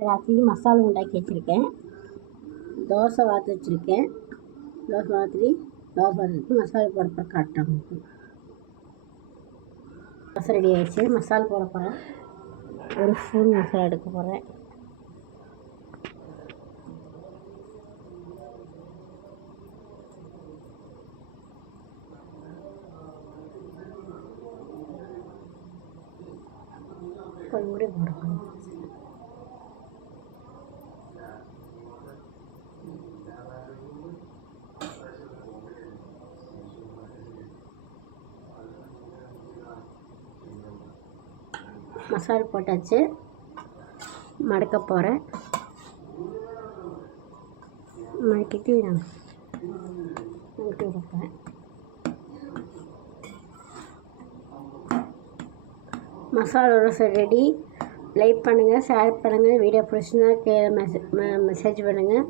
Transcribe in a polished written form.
எல்லாத்தையும் மசாலா உண்டாக்கி வச்சுருக்கேன். தோசை வாத்து வச்சுருக்கேன். தோசை வாத்துக்கு மசாலா போட காட்டுறேன் உங்களுக்கு. தோசை ரெடி ஆகிடுச்சு. மசாலா போட போகிறேன். ஒரு ஸ்பூன் மசாலா எடுக்க போகிறேன். கொஞ்சம் கூட போடணும். மசாலா போட்டாச்சு. மடக்க போகிறேன். மடக்கிட்டு விட போகிறேன். மசாலோட ரெடி. லைக் பண்ணுங்கள், ஷேர் பண்ணுங்கள். வீடியோ பிடிச்சிருந்தா மெசேஜ் பண்ணுங்கள்.